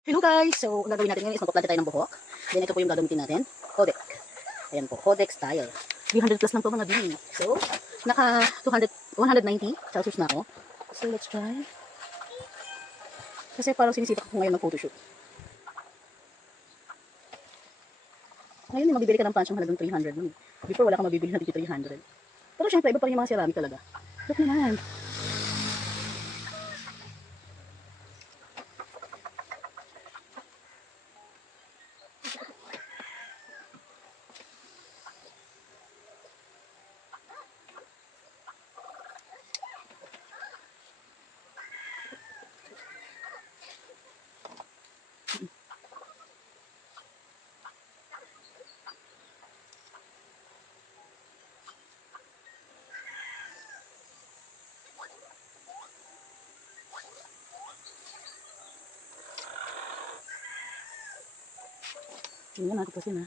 Hello guys! So, ang gagawin natin ngayon is magpaplanta tayo ng buhok. Then ito po yung gagamitin natin. Hodek. Ayan po, Hodek style. 300 plus lang po mga bini. So, naka 190 Celsius na ako. So, let's try. Kasi parang sinisita ko ngayon mag-photoshoot. Ngayon, mabibili ka ng pansyang halagang 300 nun. Before, wala kang mabibili na dito 300. Pero syempre, iba pa rin yung mga ceramic talaga. Look naman. Tingnan natin kasi na.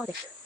Hodek.